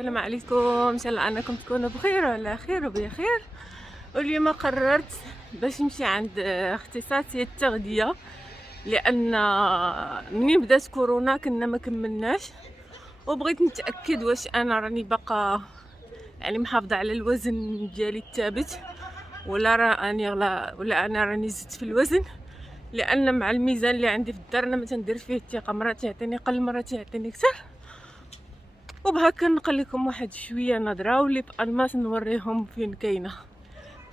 السلام عليكم، ان شاء الله انكم تكونوا بخير وعلى خير وبخير. واليوم قررت باش نمشي عند اختصاصي التغذيه، لان منين بدات كورونا كنا ما كملناش، وبغيت نتاكد واش انا راني باقا يعني محافظه على الوزن ديالي الثابت ولا انا راني زدت في الوزن، لان مع الميزان اللي عندي في الدار انا ما تندير فيه الثقه، مرات يعطيني قل مرات يعطيني اكثر. وبهكا نقل لكم واحد شويه نظره ولي بالماس نوريهم فين كاينه.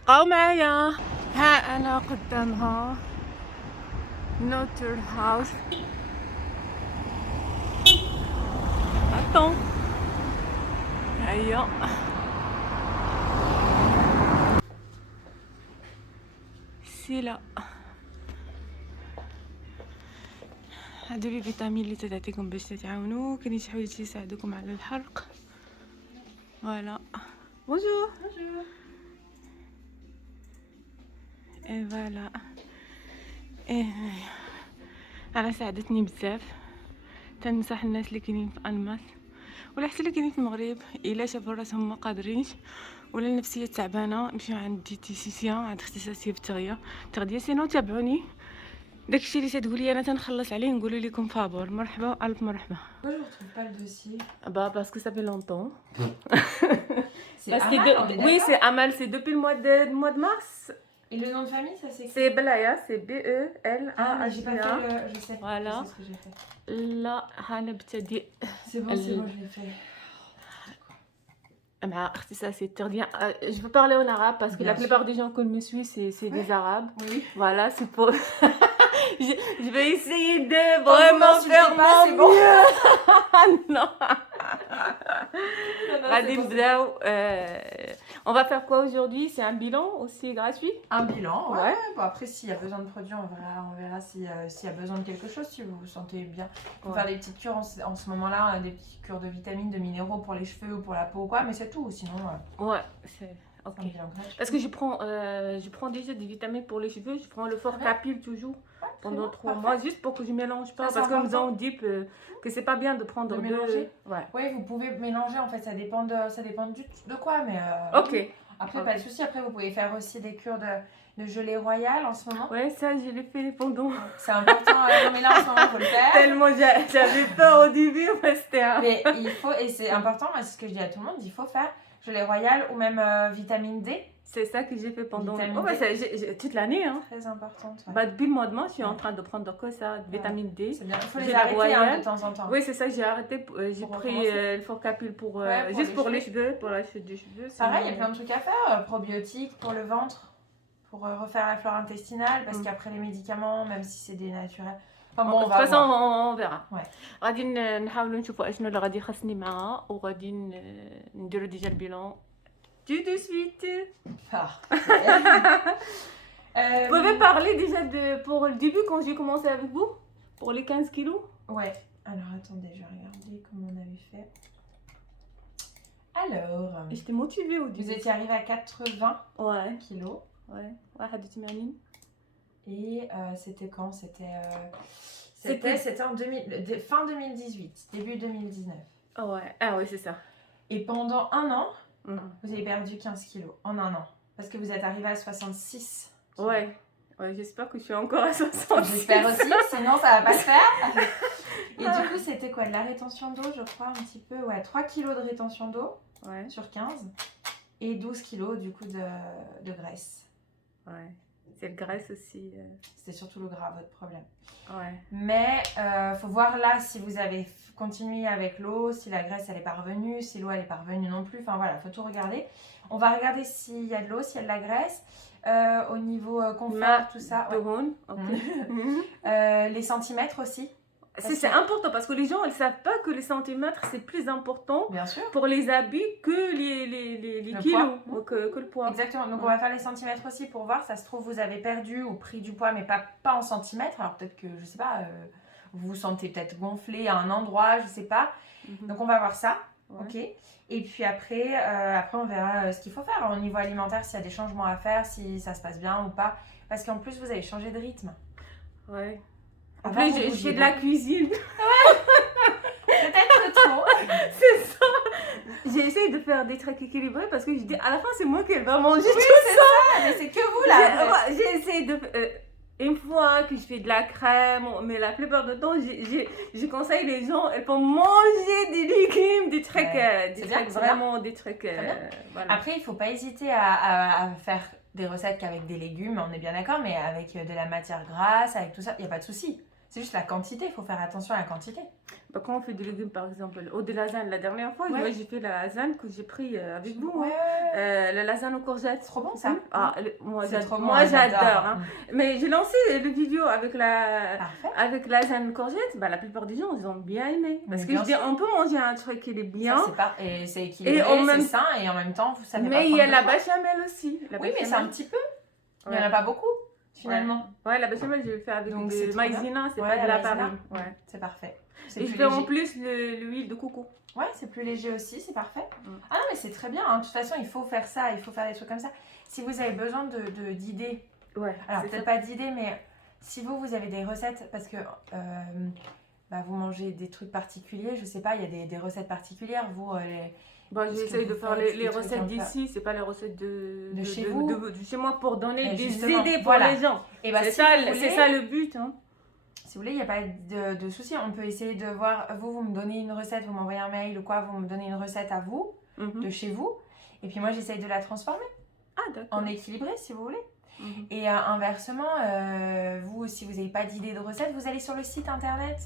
بقاو معايا. ها انا قدامها نوتر هاوس. اتون هيا سيلا، هادو لي فيتامين اللي تعطيكم باش تتعاونوا. كاينين شي حوايج يساعدوكم على الحرق. فوالا بونجور اي فوالا انا ساعدتني بزاف. تنصح الناس اللي كاينين في الماس ولا حتى اللي كاينين في المغرب الا شافوا راسهم ما قادرينش ولا النفسيه تعبانه يمشيو عند ديتيسيان، عند اختصاصيه بالتغذيه سينو تابعوني. داكشي اللي تتقولي انا تنخلص عليه نقول لكم فابور. مرحبا الف مرحبا. Pourquoi je retrouve pas le dossier? Bah parce que ça fait longtemps. C'est Parce Amal, que on est oui, d'accord? c'est Amal, c'est depuis le mois de mars. Et le nom de famille, ça c'est C'est Belaya, c'est Ah, mais j'ai pas B-E-L-A-H-A. fait le... Je sais, Voilà. je sais ce que j'ai fait. لا هنبتدي C'est bon, je l'ai fait. مع اختصاصي التغذية. Je veux parler en arabe parce que Bien la plupart des gens qui me suivent c'est des arabes. Oui. Voilà, c'est pour... je vais essayer de Quand vous vraiment m'insultez faire pas, mon c'est bon. mieux. Non. Non, غادي c'est bon. نبداو. On va faire quoi aujourd'hui? C'est un bilan aussi gratuit? Un bilan, ouais. Ouais. Bon, après, s'il y a besoin de produits, on verra s'il y a besoin de quelque chose, si vous vous sentez bien. Pour Ouais. faire des petites cures en ce moment-là, des petites cures de vitamines, de minéraux pour les cheveux ou pour la peau ou quoi, mais c'est tout. Sinon, Ouais, c'est c'est ok. un bilan gratuit. Parce que je prends déjà des vitamines pour les cheveux. Je prends le fort Ah ouais? capile toujours Ouais, très pendant bien, 3 parfait. mois, juste pour que je mélange pas. Ça, c'est Parce qu'on important. me dit que c'est pas bien de prendre De deux. mélanger? Ouais. Oui, vous pouvez mélanger, en fait, ça dépend de quoi, mais... Ok. Après, Ok. pas de souci. Après, vous pouvez faire aussi des cures de gelée royale en ce moment. Ouais, ça je l'ai fait pendant. C'est important. Non, mais là, en ce moment, il faut le faire. Tellement j'avais peur au début, mais c'était un... Mais il faut, et c'est important, moi, c'est ce que je dis à tout le monde, il faut faire gelée royale ou même vitamine D. C'est ça que j'ai fait pendant Vitamine oh, bah, D. toute l'année. Hein. Très importante. Ouais. Bah, depuis le mois de mars, je suis en Ouais. train de prendre que ça, vitamine D. C'est bien. Il faut J'ai les la arrêter hein, royale. de temps en temps. Oui, c'est ça, j'ai arrêté. J'ai Pour pris recommencer. le fort capile pour, Ouais, pour juste les pour les cheveux. cheveux, pour la chute des cheveux. Pareil, il y a sinon- plein de trucs à faire. Probiotiques pour le ventre, pour refaire la flore intestinale, parce qu'après les médicaments, même si c'est des naturels. Enfin bon, de on toute va façon voir. on verra. Ouais. غادي نحاولوا نشوفوا اشنو اللي غادي يخصني معها وغادي نديروا ديجا البيلون tout de suite. Vous pouvez parler déjà pour le début quand j'ai commencé avec vous pour les 15 kilos. Ouais. Alors attendez, je vais regarder comment on avait fait. Alors, J'étais motivée au vous début. étiez arrivé à 80 Ouais, kilos. ouais. 81. Et c'était quand? C'était C'était- en fin 2018, début 2019. Ouais, ah ouais, c'est ça. Et pendant un an, Mhm. vous avez perdu 15 kilos en un an. Parce que vous êtes arrivé à 66. kilos. Ouais. Ouais, j'espère que je suis encore à 60. J'espère aussi, sinon ça va pas se faire. Et du coup, c'était quoi? De la rétention d'eau, je crois, un petit peu. Ouais, 3 kilos de rétention d'eau Ouais, sur 15. Et 12 kilos, du coup, de graisse. ouais. C'est le graisse aussi. C'était surtout le gras, votre problème. Ouais. Mais faut voir là si vous avez continué avec l'eau, si la graisse elle est pas revenue, si l'eau elle est pas revenue non plus. Enfin voilà, faut tout regarder. On va regarder s'il y a de l'eau, s'il y a de la graisse. Au niveau confort, tout ça. Ouais. Dehun, ok. Mhm. Les centimètres aussi. C'est important parce que les gens ils savent pas que les centimètres c'est plus important Bien sûr. pour les habits que les Le kilos, poids. que le poids. Exactement. Donc on va faire les centimètres aussi pour voir. Ça se trouve vous avez perdu ou pris du poids mais pas en centimètres. Alors peut-être que je sais pas, vous vous sentez peut-être gonflé à un endroit, je sais pas. Mhm. Donc on va voir ça. Ouais. Ok. Et puis après on verra ce qu'il faut faire au niveau alimentaire, s'il y a des changements à faire, si ça se passe bien ou pas. Parce qu'en plus vous avez changé de rythme. Ouais. En Avant, plus, vous je bougiez fais de la beaucoup. cuisine. Peut-être trop. C'est ça. J'ai faire des trucs équilibrés parce que je dis à la fin c'est moi qui va manger Oui, tout c'est ça. ça, mais c'est que vous là. J'ai essayé de une fois que je fais de la crème, mais la plupart du temps je conseille les gens elles font manger des légumes, des trucs, Ouais, des c'est bien, trucs c'est vraiment des trucs. bien. Voilà. Après, il faut pas hésiter à faire des recettes qu'avec des légumes, on est bien d'accord, mais avec de la matière grasse, avec tout ça, il n'y a pas de souci. C'est juste la quantité, il faut faire attention à la quantité. Bah, quand on fait des légumes par exemple, ou des lasagnes, la dernière fois, Ouais. moi j'ai fait la lasagne que j'ai pris avec vous. Ouais, Hein. La lasagne aux courgettes. c'est trop bon ça. Ah, moi C'est trop bon, moi j'adore. j'adore. Hein. Mais j'ai lancé le vidéo avec Parfait. avec lasagne aux courgettes, bah, la plupart des gens ils ont bien aimé. Parce Mais que bien je dis, sûr. on peut manger un truc qui est bien. Ça, c'est pas... et c'est équilibré, Et en même- c'est sain, et en même temps, ça fait pas Mais il y a prendre la de poids. béchamel aussi. La Oui, mais c'est béchamel. un petit peu. Il n'y en Ouais. a pas beaucoup, finalement. Ouais, la béchamel, je le fais avec Donc, c'est de trop bien. maïzena, c'est Ouais, pas de la maïzena. farine. Ouais. C'est parfait. C'est Et je plus fais en léger. plus l'huile de coco. Ouais, c'est plus léger aussi, c'est parfait. Mm. Ah non, mais c'est très bien. Hein. De toute façon, il faut faire ça, il faut faire des trucs comme ça. Si vous avez besoin d'idées, Ouais. alors c'est peut-être pas d'idées, mais si vous avez des recettes, parce que bah, vous mangez des trucs particuliers, je sais pas, il y a des recettes particulières, vous, Bon, Parce que j'essaye de vous faire faites les des trucs recettes comme ça. d'ici, c'est pas les recettes de chez vous. de chez moi pour donner Et des justement, idées pour voilà. les gens. et bah, C'est si ça, vous c'est voulez- ça le but. Hein. Si vous voulez, il n'y a pas de souci. On peut essayer de voir, vous me donnez une recette, vous m'envoyez un mail ou quoi, vous me donnez une recette à vous, Mhm. de chez vous. Et puis moi, j'essaye de la transformer Ah, d'accord. en équilibré, si vous voulez. Mhm. Et inversement, vous, si vous n'avez pas d'idée de recette, vous allez sur le site internet.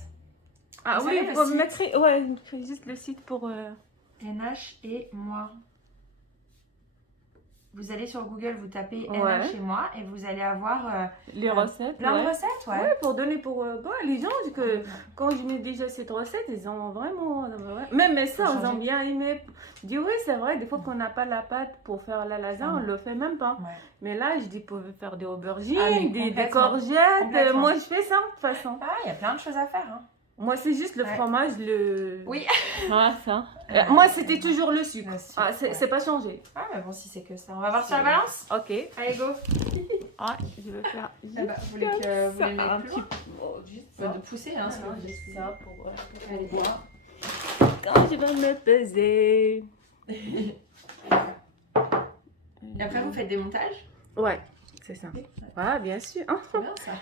Ah vous oui, savez, le pour site. mettre, ouais, je fais juste le site pour. NH et moi. Vous allez sur Google, vous tapez Ouais. NH et moi et vous allez avoir Les recettes. plein ouais. de recettes, ouais. Ouais, pour donner pour bah, les gens, que quand je mets déjà cette recette, ils ont vraiment. Même mes soeurs, ils ont changer. bien aimé. Je dis oui, c'est vrai, des fois qu'on n'a pas la pâte pour faire la lasagne, on le fait même pas. Ouais. Mais là, je dis, vous pouvez faire des aubergines, Ah, mais des complètement. courgettes. Complètement. Moi, je fais ça de toute façon. Ah, il y a plein de choses à faire. Hein. Moi, c'est juste le Ouais. fromage, le. Oui. Ah, ça. Ouais. Moi, c'était toujours le sucre. Le sucre, Ah, c'est ouais. pas changé. Ah, mais bon, si c'est que ça. On va voir sur la balance. Ok. Allez, go. Ah, je vais faire. Ah bah, vous voulez que vous les ça, un mettez plus petit loin peu. Oh, juste Faut ça. de pousser, hein. Ah, si non, vous juste voulez. ça pour Allez, voir. Quand je vais me peser. Et après, vous faites des montages. Ouais, c'est ça. Ouais, bien sûr. Hein. Trop bien ça.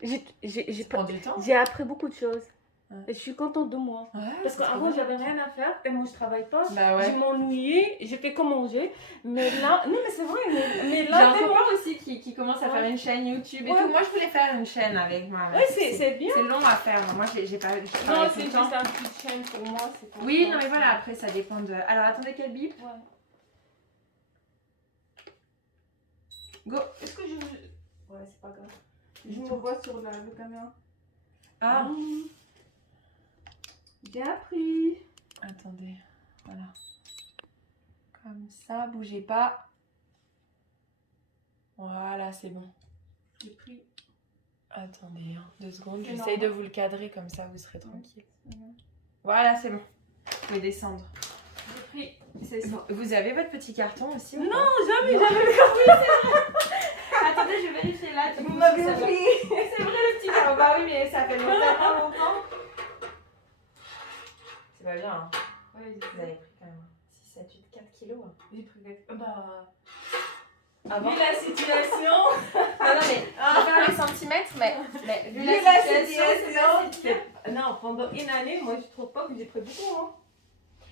J'ai Ça prend du temps. j'ai appris beaucoup de choses. Ouais. Et je suis contente de moi. Ouais, Parce c'est trop qu'avant, bien. j'avais rien à faire. Et moi, je travaille pas. Bah ouais. Je m'ennuyais. J'ai fait que manger. Mais là, non, mais c'est vrai. Mais J'ai là, un tellement- copain aussi qui commence à faire une chaîne YouTube et Ouais. tout. Moi, je voulais faire une chaîne avec moi. Ouais, c'est bien. C'est long à faire. Moi, j'ai pas. je Non, travaille tout c'est le juste temps. un petit chaîne pour moi. c'est pour Oui, moi. non, mais voilà, après, ça dépend de. Alors, attendez, quel bip? Ouais. Go. Est-ce que je. Ouais, c'est pas grave. Je me vois sur la caméra. Ah, J'ai appris. attendez. Voilà. Comme ça, bougez pas. Voilà, c'est bon. J'ai pris. Attendez, 2 secondes. C'est J'essaye de normal. vous le cadrer comme ça, vous serez tranquille. Mhm. Voilà, c'est bon. Vous pouvez descendre. J'ai pris. C'est ça. Vous avez votre petit carton aussi ou Non, pas jamais, Non. jamais. Attendez, je vais vérifier là. du Vous coup, m'avez si ça va. pris. C'est vrai le petit carton. Bah oui, mais ça fait longtemps. C'est pas bien, hein. Ouais, Vous avez pris quand même 6, 7, 8, 4 kilos. Hein. j'ai pris. Bah. Avant. Vu la situation. Non, non, mais je vais faire les centimètres, mais vu Vu la la situation, c'est pas si pire. Non, pendant une année, moi, je trouve pas que j'ai pris beaucoup. Hein.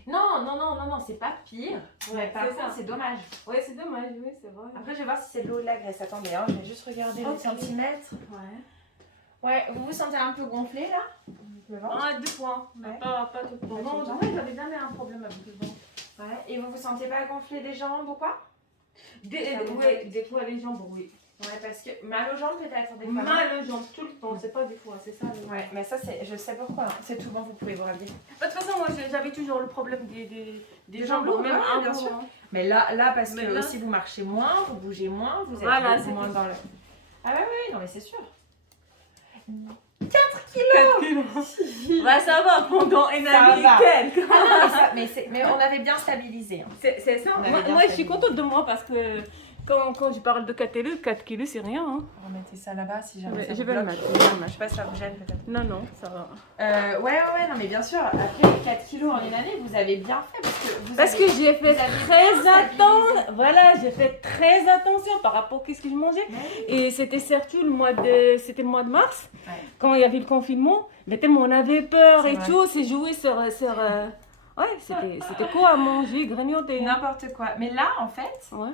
Non, c'est pas pire. Ouais, Par c'est contre, ça. c'est dommage. Ouais, c'est dommage, oui, c'est vrai. Après, je vais voir si c'est de l'eau ou de la graisse. Attendez, hein, je vais juste regarder les Ok. centimètres. Ouais. Ouais, vous vous sentez un peu gonflé là Le ventre. Ah, 2 points. Mais Ouais. pas tout le temps. Pas tout Non, le temps. ouais, j'avais jamais un problème avec le ventre. Ouais. Et vous vous sentez pas gonflé des jambes ou quoi? Ouais, des fois, les jambes, oui. Ouais, parce que mal aux jambes peut-être des fois. Mal aux jambes tout le temps, c'est pas des fois, c'est ça. Ouais, mais ça, c'est, je sais pourquoi. hein. C'est tout bon, vous pouvez vous rhabiller. De toute façon, moi j'avais toujours le problème des Des jambes, jambes, même ouais, avant. bien sûr. Hein. Mais là parce Mais que là- aussi vous marchez moins, vous bougez moins, vous êtes Voilà, beaucoup c'est moins tout. dans le. Ah ouais, ouais, non mais c'est sûr. 4 kilos. Bah ça va, pendant une Ça année va. quelques. Ah non, mais on avait bien stabilisé. Hein. C'est ça. On avait Moi, bien moi, je suis stabilisé. contente de moi parce que Quand je parle de 4 kilos, c'est rien. Hein. Remettez ça là-bas si jamais ça Je vous vais le bloque. mettre. Je sais pas si ça vous gêne peut-être. Non, ça va. Ouais, non mais bien sûr, après les 4 kilos en une année, vous avez bien fait Parce que j'ai fait vous avez très bien attention. Voilà, j'ai fait très attention par rapport à ce que je mangeais. Et c'était surtout c'était le mois de mars, Ouais. quand il y avait le confinement. Mais tellement on avait peur C'est et vrai. tout, c'est joué sur ouais, c'était quoi à manger, grignoter. N'importe quoi. Mais là, en fait, Ouais.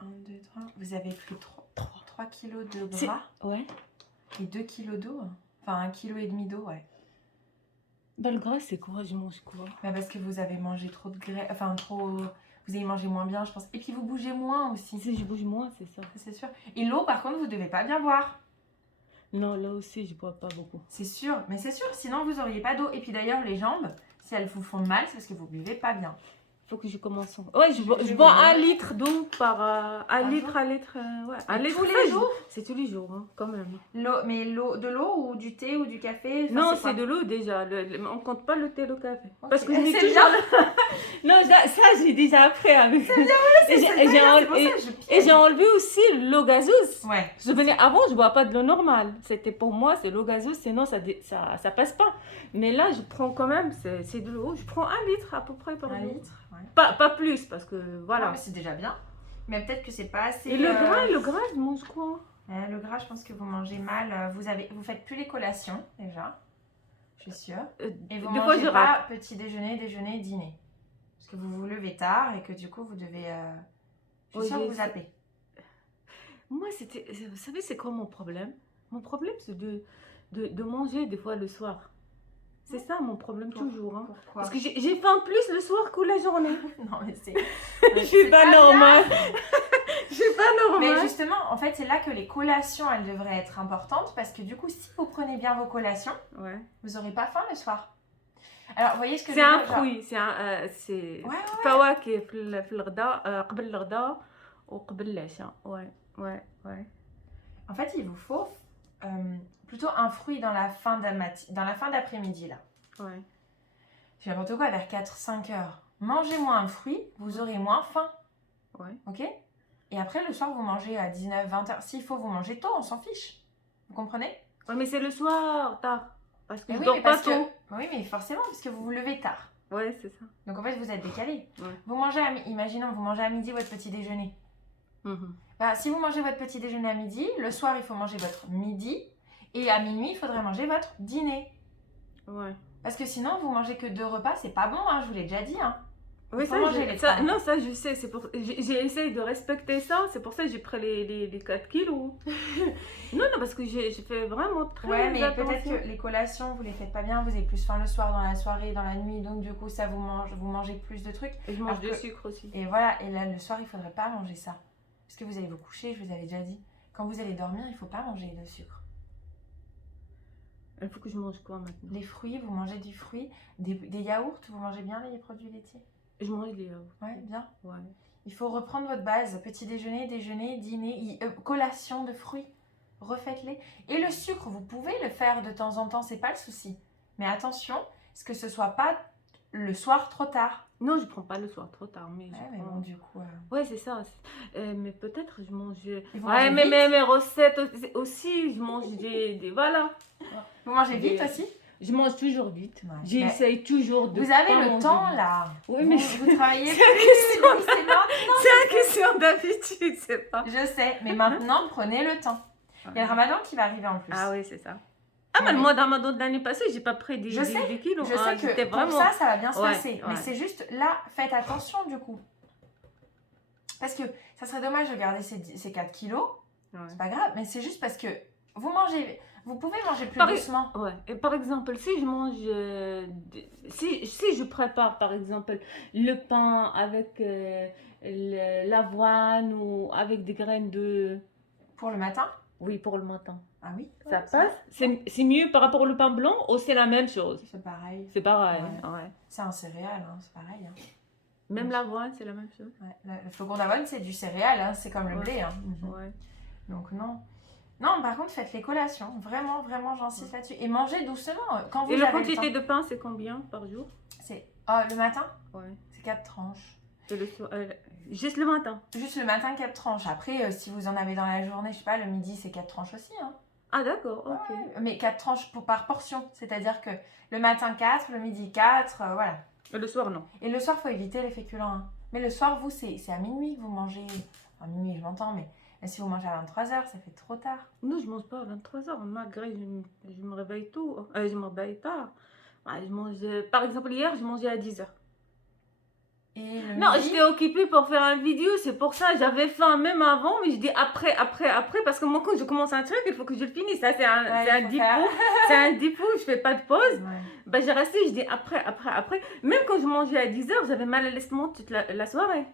1, 2, 3, vous avez pris 3 kilos de gras Ouais. et 2 kilos d'eau. Enfin, 1,5 kg d'eau, ouais. Bah, le gras, c'est quoi? Je mange quoi? Mais parce que vous avez mangé trop de graisse, enfin trop... Vous avez mangé moins bien, je pense. Et puis vous bougez moins aussi. Si je bouge moins, c'est ça. C'est sûr. Et l'eau, par contre, vous devez pas bien boire. Non, là aussi, je bois pas beaucoup. C'est sûr, mais c'est sûr, sinon vous auriez pas d'eau. Et puis d'ailleurs, les jambes, si elles vous font mal, c'est parce que vous buvez pas bien. Faut que je commence. Ouais, je bois Je 1 vais- litre d'eau par. Par litre, jour 1 litre. Ouais, 1 litre. Tous les ça, jours C'est tous les jours, hein, quand même. L'eau, mais de l'eau ou du thé ou du café? Enfin, Non, quoi c'est de l'eau déjà. On compte pas le thé, le café. Ok. Parce que je mets C'est toujours. bien. Non, ça, j'ai déjà appris avec. C'est bien, Et c'est j'ai- très et j'ai bien, en- c'est pour ça que je Et piège. j'ai enlevé aussi l'eau gazeuse. Ouais. Avant, je bois pas de l'eau normale. C'était pour moi, c'est l'eau gazeuse, sinon ça passe pas. Mais là, je prends quand même, c'est de l'eau. Je prends 1 litre à peu près par 1 jour. litre, ouais. Pas plus, parce que voilà. Ouais, mais c'est déjà bien. Mais peut-être que c'est pas assez. Et le gras, je mange quoi? Le gras, je pense que vous mangez mal. Vous faites plus les collations déjà, je suis sûre. Et vous Des fois, mangez je pas rate. petit déjeuner, déjeuner, dîner. Parce que vous vous levez tard et que du coup vous devez. Je suis sûre que Oui, vous zappez. Moi, vous savez, c'est quoi mon problème? Mon problème, c'est de manger des fois le soir. C'est ça mon problème toujours. Hein. Pourquoi? Parce que j'ai faim plus le soir que la journée. Non mais c'est. Je suis pas normale. Je suis pas Mais normale. justement, en fait, c'est là que les collations, elles devraient être importantes parce que du coup, si vous prenez bien vos collations, Ouais. vous n'aurez pas faim le soir. Alors, vous voyez ce que je C'est veux un dire, genre- fruit, c'est Ouais, فواكه في الغداء قبل الغداء وقبل العشاء. Ouais. En fait, il vous faut plutôt un fruit dans la fin d'après-midi là. Ouais. C'est n'importe quoi, vers 4-5 heures. Mangez-moi un fruit, vous aurez moins faim. Ouais. Ok? Et après, le soir, vous mangez à 19-20 heures. S'il faut, vous mangez tôt, on s'en fiche. Vous comprenez? Ouais, mais c'est le soir, tard. Parce que Mais je oui, dors mais pas parce que... tôt. Oui, mais forcément, parce que vous vous levez tard. Ouais, c'est ça. Donc en fait, vous êtes décalé. Ouais. Vous mangez, imaginons, vous mangez à midi votre petit déjeuner. Mhm. Bah, si vous mangez votre petit déjeuner à midi, le soir, il faut manger votre midi. Et à minuit, il faudrait manger votre dîner. Ouais. Parce que sinon, vous mangez que 2 repas, c'est pas bon, hein, je vous l'ai déjà dit. Hein. Oui, faut manger les trois. non, ça je sais, j'ai essayé de respecter ça, c'est pour ça que j'ai pris les 4 kilos. non, parce que j'ai fait vraiment très Ouais, mais attention. peut-être que les collations, vous les faites pas bien, vous avez plus faim le soir, dans la soirée, dans la nuit, donc du coup, ça vous mangez plus de trucs. Et je mange Alors du que- sucre aussi. Et voilà, et là, le soir, il faudrait pas manger ça. Parce que vous allez vous coucher, je vous avais déjà dit. Quand vous allez dormir, il faut pas manger de sucre. Il faut que je mange quoi maintenant? Les fruits, vous mangez du fruit. Des yaourts, vous mangez bien les produits laitiers? Je mange les yaourts. Ouais, bien. Ouais. Il faut reprendre votre base. Petit déjeuner, déjeuner, dîner, collation de fruits. Refaites-les. Et le sucre, vous pouvez le faire de temps en temps, c'est pas le souci. Mais attention, ce que ce soit pas le soir trop tard. Non, je prends pas le soir trop tard, mais je Ouais, mais prends- bon, du coup... Ouais, c'est ça. Mais peut-être je mange. Et vous Ouais, mangez mais vite mes recettes aussi, je mange voilà. Vous mangez vite Des- aussi? Je mange toujours vite. Ouais. J'essaye toujours de. Vous avez pas le manger temps vite. là. Oui, mais vous travaillez c'est la plus, question donc c'est maintenant. C'est une question d'habitude, c'est pas. Je sais, mais maintenant prenez le temps. Il y a le ramadan qui va arriver en plus. Ah oui, c'est ça. Ah, mais le mois d'Ramadan de l'année passée, j'ai pas pris des, Je sais, des kilos. Je Ah, sais que j'étais pour vraiment. ça va bien se Ouais, passer. Mais ouais. c'est juste là, faites attention du coup. Parce que ça serait dommage de garder ces 4 kilos. Ouais. C'est pas grave, mais c'est juste parce que vous pouvez manger plus Par- doucement. Ouais. Et par exemple, si je mange, si je prépare par exemple le pain avec l'avoine ou avec des graines de, Pour le matin. oui, pour le matin, Ah oui. ça ouais, passe. C'est mieux par rapport au pain blanc ou c'est la même chose? C'est pareil. C'est pareil. Ouais. Ouais. C'est un céréal, hein, c'est pareil. Hein. Même l'avoine, c'est la même chose. Ouais. Le flocon d'avoine, c'est du céréal, hein, c'est comme le Ouais. blé. Hein. Ouais. Donc non. Non, par contre, faites les collations. Vraiment, vraiment, j'insiste là-dessus. Et mangez doucement. Quand vous Et la avez le quantité temps. de pain, c'est combien par jour? C'est le matin, Ouais. c'est 4 tranches. Et le soir, juste le matin. Juste le matin, 4 tranches. Après, si vous en avez dans la journée, je sais pas, le midi, c'est 4 tranches aussi. Hein. Ah d'accord, ok. Ouais, mais 4 tranches par portion. C'est-à-dire que le matin, 4, le midi, 4, voilà. Et le soir, non. Et le soir, il faut éviter les féculents. Hein. Mais le soir, vous, c'est à minuit que vous mangez. Enfin, minuit, je m'entends, mais si vous mangez à 23h, ça fait trop tard. Non, je mange pas à 23h, malgré je me réveille tôt. Je me réveille tard. Ouais, je mange, par exemple, hier, je mangeais à 10h. Et le Non, midi, j'étais occupée pour faire une vidéo, c'est pour ça, j'avais faim même avant, mais je dis après, parce que moi, quand je commence un truc, il faut que je le finisse. Ça, c'est un, ouais, c'est un il faut défaut. faire. C'est un défaut, je fais pas de pause. Ouais. Bah, j'ai resté, je dis après. Même quand je mangeais à 10h, j'avais mal à l'estomac toute la soirée.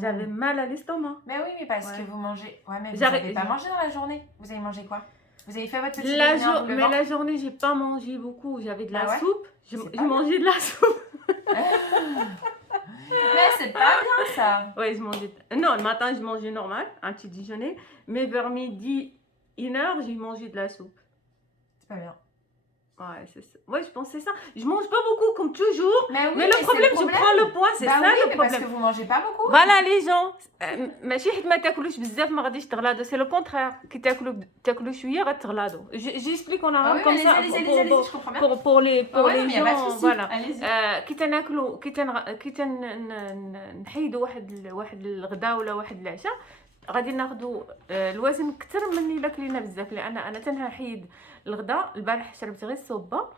J'avais mal à l'estomac. Mais oui, mais parce Ouais. que vous mangez. Ouais, mais vous J'arrête- n'avez pas mangé dans la journée. Vous avez mangé quoi? Vous avez fait votre petit La déjeuner en vous mais levant? la journée, j'ai pas mangé beaucoup. J'avais de la Ah ouais? soupe. C'est pas J'ai mangé de la soupe. Mais c'est pas bien ça. Ouais, je mangeais. Non, le matin, je mangeais normal, un petit déjeuner. Mais vers midi, 1h, j'ai mangé de la soupe. C'est pas bien. Ouais, c'est ça. Ouais, je pensais ça. Je mange pas beaucoup, comme toujours. Mais oui, Mais le problème, je prends le poids, c'est bah ça oui, le mais parce problème. que vous mangez pas beaucoup. Voilà les gens. ماشي حيت ما تاكلوش بزاف ما غاديش تغلاضوا سي لو كونترير كي تاكلوا شويه غتغلاضوا j'explique en Ah arabe oui, comme mais ça allez-y, je comprends bien. pour les Ah ouais, non, les mais y a pas de gens souci. voilà Allez-y. كي تناكلوا نحيدوا واحد الغداء ولا واحد العشاء غادي ناخذوا الوزن اكثر من الا كلينا بزاف لان انا تنحيد الغداء البارح شربت غير الصوبه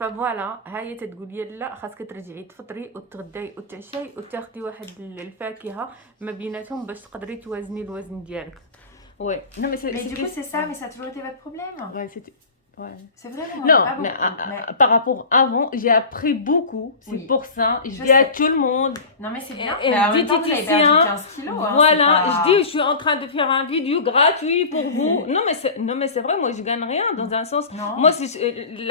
فوالا هاي تتقول لي لا خاصك ترجعي تفطري وتغداي وتعشاي وتاخدي واحد الفاكهه ما بيناتهم باش تقدري توازني الوزن ديالك وي نو مي Mais du coup, c'est ça, mais ça a toujours été votre problème. ouais c'était ouais. C'est vrai, vous mangez Non, pas mais, beaucoup. Mais- par rapport à avant, j'ai appris beaucoup. C'est Oui. pour ça, je Je dis à sais. tout le monde. Non, mais c'est bien. Et Mais en même temps, vous avez perdu diététicien, 15 kilos. Hein, Voilà, c'est pas- je dis, je suis en train de faire un vidéo gratuit pour vous. Non, mais c'est vrai, moi, je gagne rien dans un sens. Non. Moi,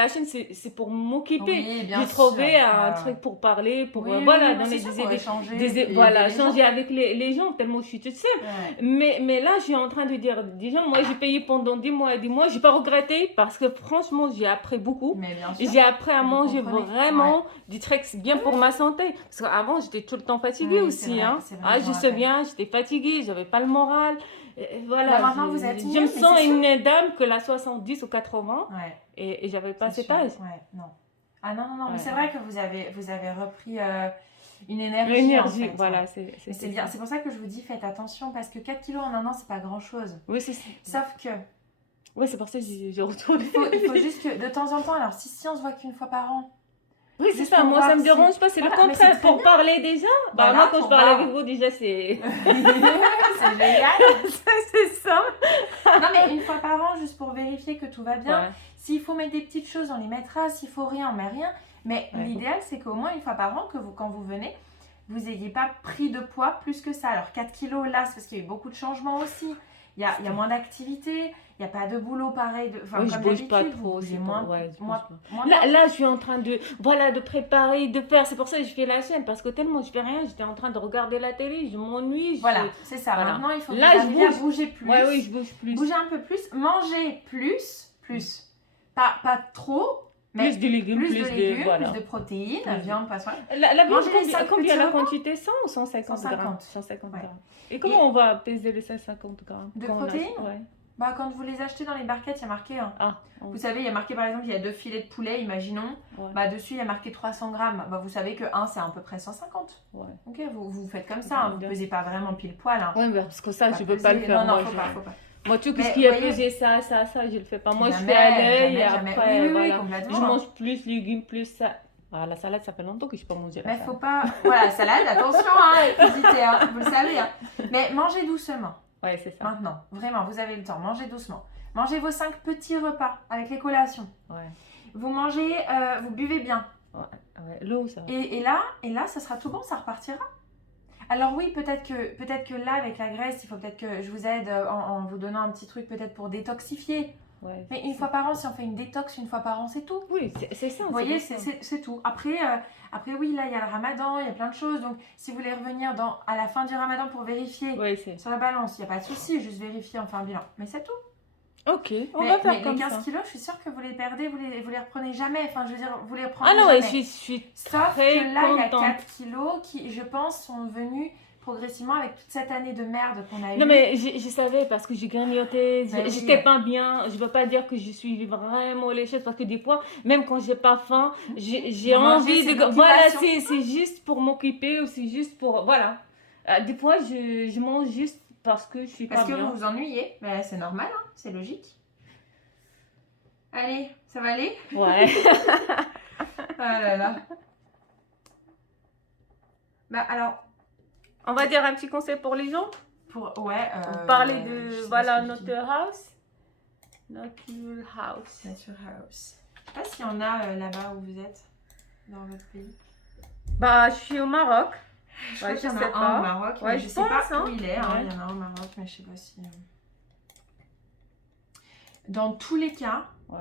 la chaîne, c'est pour m'occuper. Oui, bien J'ai trouvé sûr. un truc pour parler, pour Oui, voilà, oui, donner c'est sûr, des pour idées. échanger, et Voilà, aider les changer gens. avec les gens, tellement je suis toute seule. Ouais. Mais là, je suis en train de dire, déjà, moi, j'ai payé pendant 10 mois et 10 mois. J'ai pas regretté parce que franchement, j'ai appris beaucoup. Mais bien sûr. J'ai appris à Vous manger comprenez. vraiment du trucs bien pour ma santé. Parce qu'avant, j'étais tout le temps fatiguée Oui, aussi. c'est vrai, Hein. c'est vrai, Ah, je je me sais rappelle. bien, j'étais fatiguée, j'avais pas le moral. Voilà. Là, maintenant, vous êtes je mieux, me mais sens c'est sûr. une dame que la 70 ou 80 Ouais. et j'avais pas C'est cet sûr. âge. Ouais, non. Ah non, non, non, mais Ouais. c'est vrai que vous avez repris une énergie. L'énergie, en fait, voilà. ouais. Et c'est bien. C'est pour ça que je vous dis, faites attention parce que 4 kilos en un an, c'est pas grand chose. Oui, Sauf que c'est pour ça que j'ai retourné. il faut juste que de temps en temps, alors si on se voit qu'une fois par an, Oui, c'est juste ça. pour Moi, voir ça me si- dérange pas. C'est Voilà, le mais c'est contraire. très Pour bien. parler déjà, Voilà, moi, quand pour je parle voir. avec vous, déjà, c'est c'est génial. c'est ça. Non, mais une fois par an, juste pour vérifier que tout va bien. Ouais. S'il faut mettre des petites choses, on les mettra. S'il faut rien, on met rien. Mais Ouais. l'idéal, c'est qu'au moins une fois par an, quand vous venez, vous n'ayez pas pris de poids plus que ça. Alors 4 kilos là, c'est parce qu'il y a eu beaucoup de changements aussi. Il y a moins d'activité, il n'y a pas de boulot pareil. Enfin, Oui, je comme bouge pas d'habitude, vous trop. bougez c'est moins. pas- ouais, je bouge moins- pas. moins Là, je suis en train de préparer, de faire. C'est pour ça que je fais la chaîne parce que tellement je fais rien, j'étais en train de regarder la télé, je m'ennuie. Voilà, c'est ça. Voilà. Maintenant, il faut que Là, vous je arriviez à bouge. bouger plus. Ouais, oui, je bouge plus. Bougez un peu plus, mangez plus. Pas trop, mais Plus de légumes, plus de légumes, voilà. plus de protéines, Plus de- viande, poisson. La viande, Mangez les cinq combien petits la repas quantité 100 ou 150 150. grammes 150 Ouais. grammes. Et comment on va peser les 150 grammes De quand on protéines ouais. Bah, quand vous les achetez dans les barquettes, il y a marqué. Ah, Vous savez, il y a marqué par exemple, il y a 2 filets de poulet, imaginons. ouais. Bah, dessus, il y a marqué 300 grammes. Bah, vous savez que 1, c'est à peu près 150. Ouais. Ok, vous faites comme ça. Hein. Vous Bien. pesez pas vraiment pile poil. Hein. Ouais, mais parce que ça, Pas je peux pas le peser. faire. Non, moi, faut pas. Moi, tout Mais ce qui est voyez- pesé, ça, je le fais pas. Moi, je Jamais, fais à l'œil et jamais. après, Oui, voilà. complètement. Je mange plus légumes, plus ça. Ah, la salade, ça fait longtemps que je peux manger la Mais salade. faut pas. Voilà, salade, attention, hein, hésitez, hein, vous le savez. Hein. Mais mangez doucement. Ouais, c'est ça. Maintenant, vraiment, vous avez le temps, mangez doucement. Mangez vos 5 petits repas avec les collations. Ouais. Vous mangez, vous buvez bien. Ouais. L'eau, ça va. Et là, ça sera tout bon, ça repartira. Alors oui, peut-être que là, avec la graisse, il faut peut-être que je vous aide en vous donnant un petit truc peut-être pour détoxifier. Ouais, Mais une fois par an, si on fait une détox une fois par an, c'est tout. Oui, c'est ça. Vous voyez, ça. c'est tout. Après, oui, là, il y a le ramadan, il y a plein de choses. Donc, si vous voulez revenir à la fin du ramadan pour vérifier Ouais, c'est. sur la balance, il n'y a pas de souci, juste vérifier, on fait un bilan. Mais c'est tout. Ok, on va faire mais comme les 15 ça. kilos, je suis sûre que vous les perdez, vous les reprenez jamais. Enfin, je veux dire, vous les reprenez Ah non, jamais. ouais, je suis Sauf très que là, il y a contente. 4 kilos qui, je pense, sont venus progressivement avec toute cette année de merde qu'on a eue. Non, mais je savais parce que j'ai grignoté, Bah oui. j'étais pas bien. Je veux pas dire que je suis vraiment lécheuse parce que des fois, même quand j'ai pas faim, j'ai Vous mangez, envie c'est de. de Voilà, l'occupation. c'est juste pour m'occuper ou c'est juste pour. Voilà. Des fois, je mange juste parce que je suis Parce pas que bien. vous vous ennuyez. Mais c'est normal, hein, c'est logique. Allez, ça va aller? Ouais. Ah là là. Bah alors, On va dire un petit conseil pour les gens. pour... Ouais. On parlait je de. sais pas Voilà, ce que je dis. notre house. Notre house. Nature House. Je sais pas s'il y en a là-bas où vous êtes, dans votre pays. Bah, je suis au Maroc. Je Ouais, crois qu'il y en sais a un pas. au Maroc, Ouais, mais je je sais pas pense, hein. où il est. Hein. Ouais. Il y en a un au Maroc, mais je sais pas si... Dans tous les cas, Ouais.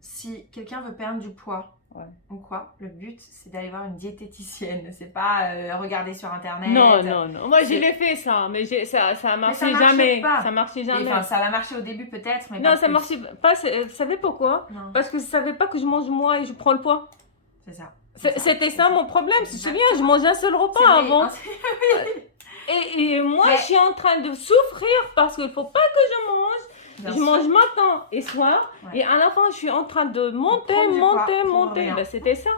si quelqu'un veut perdre du poids, Ouais. ou quoi, le but c'est d'aller voir une diététicienne. C'est pas regarder sur internet. Non, non, non. Moi, je C'est- l'ai fait ça, mais ça marchait marchait jamais. pas. Ça marchait Et, jamais. enfin, ça va marcher au début peut-être, mais Non, pas ça plus. marchait pas. Vous savez pourquoi? Non, Parce que je savais pas que je mange moins et je prends le poids. c'est ça. C'était ça mon problème. Tu te Exactement. souviens, je mangeais un seul repas C'est vrai, avant. hein, Et moi, Mais- je suis en train de souffrir parce qu'il faut pas que je mange. bien Je sûr. mange matin et soir. Ouais. Et à la fin, je suis en train de monter, prendre du poids monter, pour monter. rien. Ben, c'était ça.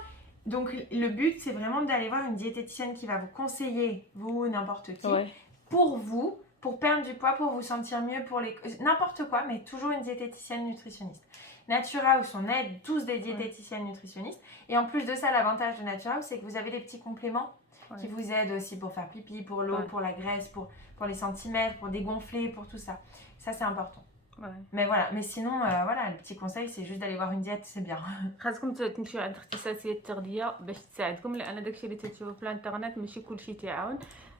Donc le but c'est vraiment d'aller voir une diététicienne qui va vous conseiller, vous, n'importe qui, Ouais. pour vous, pour perdre du poids, pour vous sentir mieux, pour les... n'importe quoi, mais toujours une diététicienne nutritionniste. Nature House, on aide tous des diététiciennes nutritionnistes. Et en plus de ça, l'avantage de Nature House, c'est que vous avez des petits compléments qui vous aident aussi pour faire pipi, pour l'eau, Ouais. pour la graisse, pour les centimètres, pour dégonfler, pour tout ça. Ça, c'est important. Ouais. Mais voilà, mais sinon, voilà, le petit conseil, c'est juste d'aller voir une diète, c'est bien. خاصكم تمشيو عند اختصاصية التغذية باش تساعدكم لأن داكشي اللي تشوفوا في الانترنت ماشي كلشي تيعاون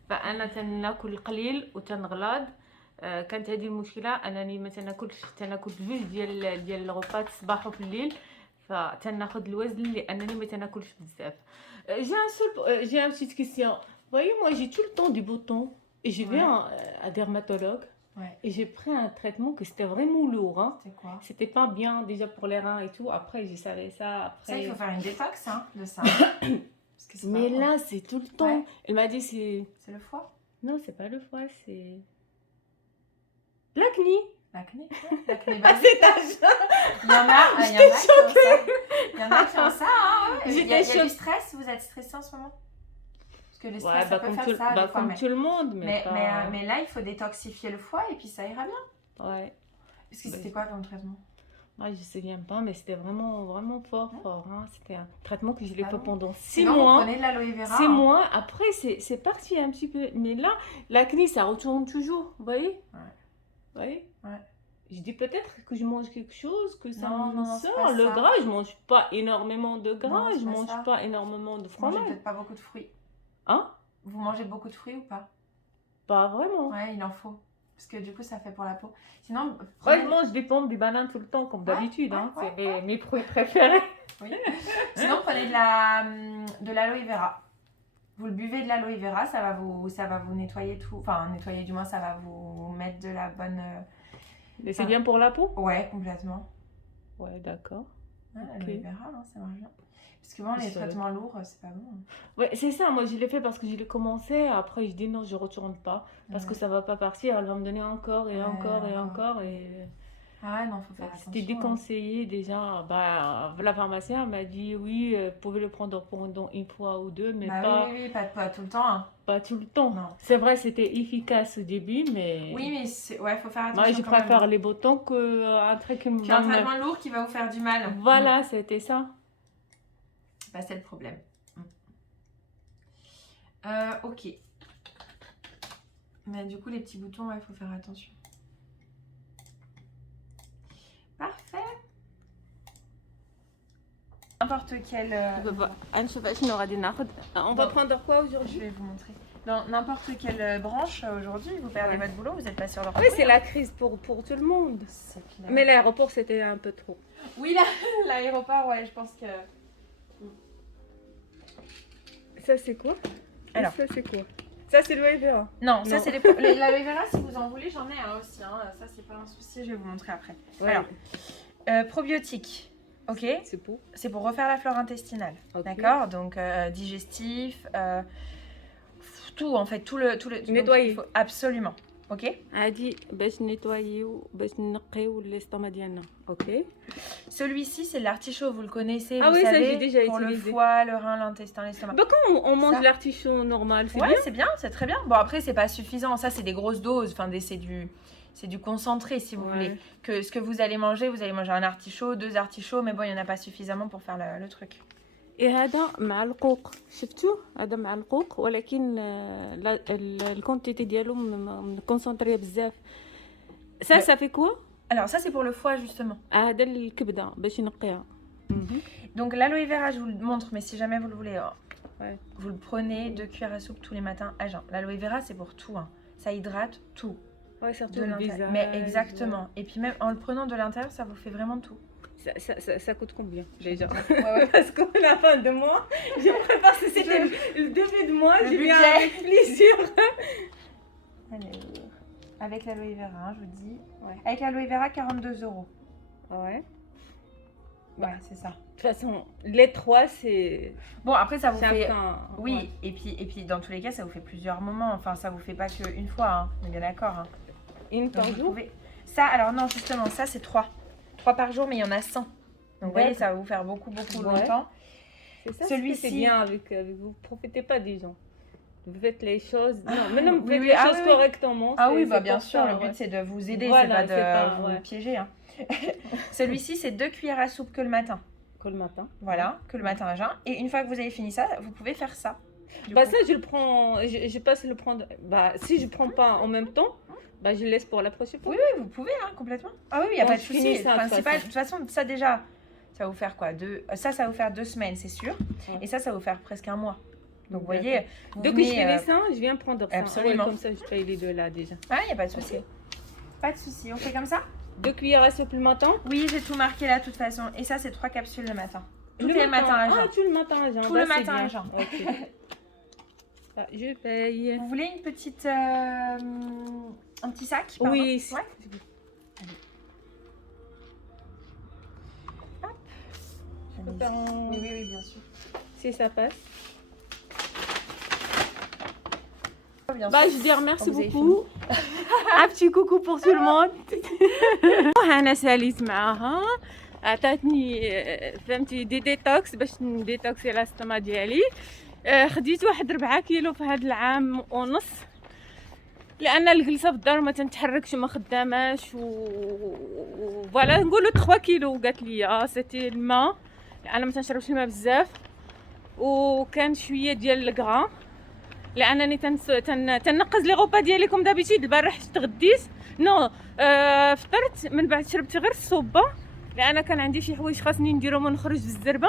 فأنا تناكل قليل وتنغلاض كانت هذه المشكلة أنني ما تناكلش تناكل جوج ديال الغوبات الصباح وفي الليل فتناخذ الوزن لأنني ما تناكلش بزاف. J'ai une petite question. Vous voyez, moi j'ai tout le temps du bouton et je vais à un dermatologue Ouais. et j'ai pris un traitement que c'était vraiment lourd. Hein. C'est quoi? C'était pas bien déjà pour les reins et tout. Après, j'ai savais ça. Après... Ça, il faut faire une détox hein, de ça. Parce que c'est Mais pas bon. là, c'est tout le temps. Ouais. Elle m'a dit c'est. C'est le foie. Non, c'est pas le foie, c'est. L'acné. L'acné. L'acné Ah, basique. c'est âge. Il y en a, il y en a qui ont ça. Il y en a qui ont ça. Hein, ouais. Il y a J'étais du stress. Vous êtes stressé en ce moment? Parce que le stress, Ouais, ça bah, peut comme, faire tout, ça. bah, des fois, comme mais... tout le monde. Mais, pas... mais là, il faut détoxifier le foie et puis ça ira bien. Ouais. Parce que Bah, c'était quoi comme traitement? Moi, je ne me souviens pas, mais c'était vraiment, vraiment fort, fort. Hein. C'était un traitement que je l'ai Ah fait bon pendant 6 Sinon, vous mois. prenez de l'aloe vera. 6 hein. mois. Après, c'est parti un petit peu. Mais là, l'acné, ça retourne toujours. Vous voyez? Ouais. Vous voyez? Ouais. Je dis peut-être que je mange quelque chose, que ça Non, me non, c'est sort. pas Le ça. gras, je mange pas énormément de gras. Non, c'est je pas mange ça. pas énormément de Vous mangez fromage. peut-être pas beaucoup de fruits. Hein? Vous mangez beaucoup de fruits ou pas? Pas vraiment. Ouais, il en faut. Parce que du coup, ça fait pour la peau. Sinon, Ouais, prenez... je mange des pommes, des bananes tout le temps, comme d'habitude. ouais, Hein. ouais, C'est mes fruits préférés. Oui. Sinon, prenez de l'aloe vera. Vous le buvez de l'aloe vera, ça va vous nettoyer tout. Enfin, nettoyer du moins, ça va vous mettre de la bonne... Mais c'est bien pour la peau? Ouais, complètement. Ouais, d'accord. Ouais, Ok. l'aloe vera, hein, ça marche bien. Parce que bon, les Ça- traitements lourds, c'est pas bon. Ouais, c'est ça. Moi, je l'ai fait parce que je l'ai commencé. Après, je dis non, je retourne pas. Parce Ouais. que ça va pas partir. Elle va me donner encore et Ouais, encore et encore. encore. Et Ah ouais, non, faut faire attention. c'était déconseillé déjà. Bah, la pharmacienne m'a dit oui, vous pouvez le prendre pendant une fois ou deux, mais Bah pas, oui, pas tout le temps. Hein. pas tout le temps. Non. C'est vrai, c'était efficace au début, mais Oui, mais ouais, faut faire attention. moi, je quand même. préfère les boutons qu'un truc qui me Puis un va me- traitement lourd qui va vous faire du mal. Voilà, c'était ça. Bah, c'est le problème. Ok. Mais du coup, les petits boutons, ouais, faut faire attention. Parfait. N'importe quel... On va prendre quoi Je aujourd'hui? vais vous montrer. Dans n'importe quelle branche aujourd'hui, vous perdez votre boulot, vous n'êtes pas sûr de Oui, c'est la crise pour tout le monde. C'est clair. Mais l'aéroport, c'était un peu trop. Oui, l'aéroport, ouais, je pense que... Ça, c'est quoi? Alors. Ça, c'est quoi? Ça, c'est le vera. Non, ça Non. c'est l'aloe vera, si vous en voulez, j'en ai un aussi. Hein. Ça, c'est pas un souci, je vais vous montrer après. Ouais. Alors, probiotiques, ok? C'est pour. C'est pour refaire la flore intestinale, Ok. d'accord? Donc, digestif, tout en fait, tout le Nettoyer. il faut absolument. Ok. عادي باش نيتوايو باش نقيو l'estomac ديالنا. OK. Celui-ci, c'est l'artichaut, vous le connaissez, Ah vous oui, ça, savez, j'ai déjà pour utilisé. le foie, le rein, l'intestin, l'estomac. Bah quand on mange Ça. l'artichaut normal, c'est Ouais, bien. c'est bien, c'est très bien. Bon, après, c'est pas suffisant. Ça, c'est des grosses doses. Enfin, c'est du concentré, si vous Ouais. voulez. Que ce que vous allez manger un artichaut, 2 artichauts, mais bon, il y en a pas suffisamment pour faire le truc. هذا مع القوق شفتوه هذا مع القوق ولكن الكونتيتي ديالو مكونسونطريه بزاف ça fait quoi Alors, ça, c'est pour le foie, justement. هذا الكبده باش ينقيها. Donc, l'aloe vera, je vous le montre, mais si jamais vous le voulez, Ouais. vous le prenez 2 cuillères à soupe tous les matins à jeun. L'aloe vera, c'est pour tout. Hein. Ça hydrate tout. Ouais, surtout De le l'intérieur. visage. Mais exactement. Et puis, même en le prenant de l'intérieur, ça vous fait vraiment tout. Ça coûte combien déjà? Ouais. Parce qu'à la fin de mois, je prépare si c'était le début de mois, Le je viens budget. avec plaisir. Alors, avec l'aloe vera, hein, je vous dis. Ouais. Avec l'aloe vera, 42 €. Ouais. Ouais, c'est ça. De toute façon, les trois, c'est Bon, après, ça vous fait. chacun. Oui, Ouais. et puis dans tous les cas, ça vous fait plusieurs moments. Enfin, ça vous fait pas qu'une fois, hein. On est bien d'accord. Hein. Une Donc, par vous jour. pouvez- Ça, alors non, justement, ça c'est 3. 3 par jour, mais il y en a 100. Donc, vous voyez, D'accord. ça va vous faire beaucoup Ouais. longtemps. C'est ça. Celui-ci- C'est bien avec vous. Profitez pas des gens. Vous faites les choses. Non, mais non, vous oui, faites oui, les ah choses oui, oui. correctement. Ah c'est- oui, bah c'est bien pour sûr, ça, le but ouais. c'est de vous aider, Voilà, c'est c'est pas pas, de vous ouais. piéger. Hein. Celui-ci, c'est 2 cuillères à soupe que le matin. Que le matin. Voilà, que le matin à jeun. Et une fois que vous avez fini ça, vous pouvez faire ça. Du Bah coup. ça, je le prends. Je passe le prendre. Bah si je prends pas en même temps, bah je laisse pour la prochaine fois. Oui, oui, vous pouvez, hein, complètement. Ah oui, il n'y a Bon, pas de je souci. finis ça, de toute Principal, façon. de toute façon, ça déjà, ça va vous faire quoi ça va vous faire 2 semaines, c'est sûr. Ouais. Et ça va vous faire presque un mois. Donc, vous D'accord. voyez, vous Dès que je venez, fais les seins, je viens prendre ça. absolument. Ouais, comme ça, je paye les deux là déjà. Ah, il n'y a pas de souci. Ok. Pas de souci. On fait comme ça? 2 cuillères à soupe le matin. Oui, j'ai tout marqué là, de toute façon. Et ça, c'est 3 capsules le matin. Tous Le les matins à jeun. Ah, tout le matin à jeun. Tout Bah, le c'est matin à bien. jeun. Ok. Bah, je paye. Vous voulez une petite. Un petit sac? pardon Oui. Ouais. Faut faire un- Oui, oui, oui, bien sûr. Si ça passe. Bien Bah, sûr. je veux dire merci Quand vous avez beaucoup. Un petit coucou pour tout le monde. أنا ساليت معاها عطاتني فهمتي دي ديتوكس باش نديتوكسي لاستوما ديالي. خديت واحد 4 كيلو في هذا العام ونص لان الجلسه في الدار ما تنتحركش ما خداماش فوالا نقولوا 3 كيلو قالت لي سيتي الماء لان ما تنشربش الماء بزاف وكان شويه ديال الكغا لانني تنقز لي غوبا ديالي كوم دابيتيد البارح تغديت نو فطرت من بعد شربت غير الصوبه لان كان عندي شي حوايج خاصني نديرهم ونخرج بالزربه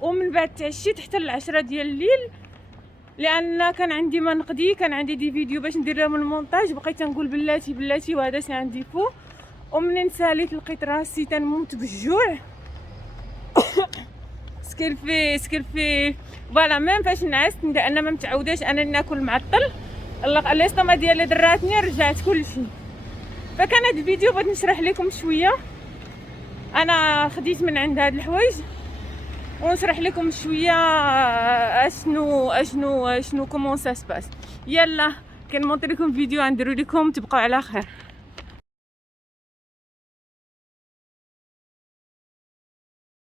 ومن بعد تعشيت حتى العشرة ديال الليل لان كان عندي ما نقضي كان عندي دي فيديو باش ندير لهم المونتاج بقيت نقول بلاتي وهذا سي عندي فو ومنين ساليت لقيت راسي تنموت بالجوع سكيل في فوالا ميم فاش نعست انا ما متعوداش انني ناكل معطل الاستوما ديالي دراتني رجعت كلشي فكان هذا الفيديو بغيت نشرح لكم شويه انا خديت من عند هاد الحوايج ونشرح لكم شويه اشنو كومون سا سباس يلا كنمونطي لكم فيديو نديرو لكم تبقوا على خير